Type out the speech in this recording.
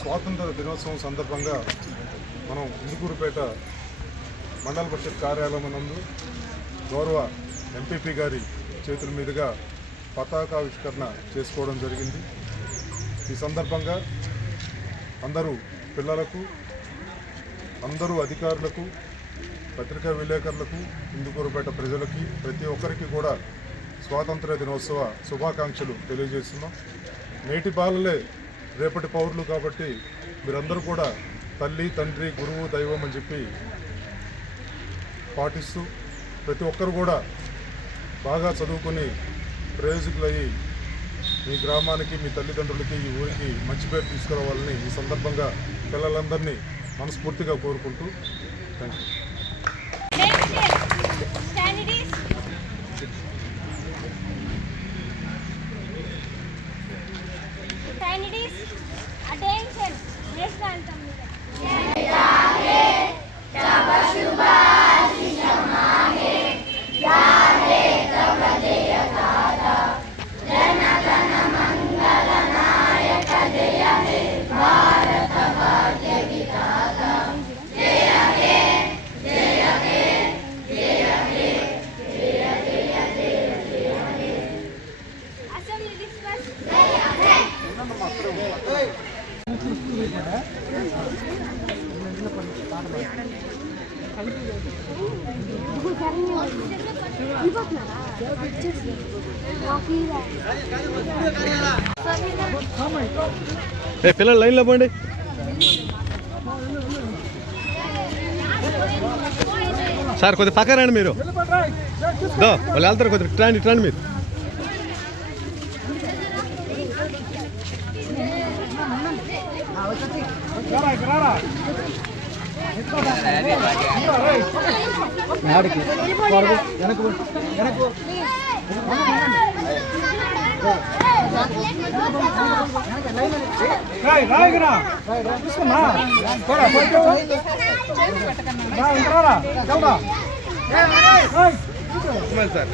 స్వాతంత్ర దినోత్సవం సందర్భంగా మనం ఇందుకూరుపేట మండల పరిషత్ కార్యాలయం నందు గౌరవ ఎంపీపీ గారి చేతుల మీదుగా పతాకావిష్కరణ చేసుకోవడం జరిగింది. ఈ సందర్భంగా అందరూ పిల్లలకు, అందరూ అధికారులకు, పత్రికా విలేకరులకు, ఇందుకూరుపేట ప్రజలకి, ప్రతి ఒక్కరికి కూడా స్వాతంత్ర దినోత్సవ శుభాకాంక్షలు తెలియజేస్తున్నాం. నేటి బాలలే రేపటి పౌరులు కాబట్టి మీరందరూ కూడా తల్లి, తండ్రి, గురువు, దైవం అని చెప్పి పాటిస్తూ ప్రతి ఒక్కరు కూడా బాగా చదువుకొని ప్రయోజకులయ్యి మీ గ్రామానికి, మీ తల్లిదండ్రులకి, ఈ ఊరికి మంచి పేరు తీసుకురావాలని ఈ సందర్భంగా పిల్లలందరినీ మనస్ఫూర్తిగా కోరుకుంటూ thank you. Attention, next anthem. పిల్లలు లైన్లో పోండి. సార్ కొద్దిగా పక్క రండి, మీరు వాళ్ళు వెళ్తారు, కొద్దిగా రండి మీరు. సార్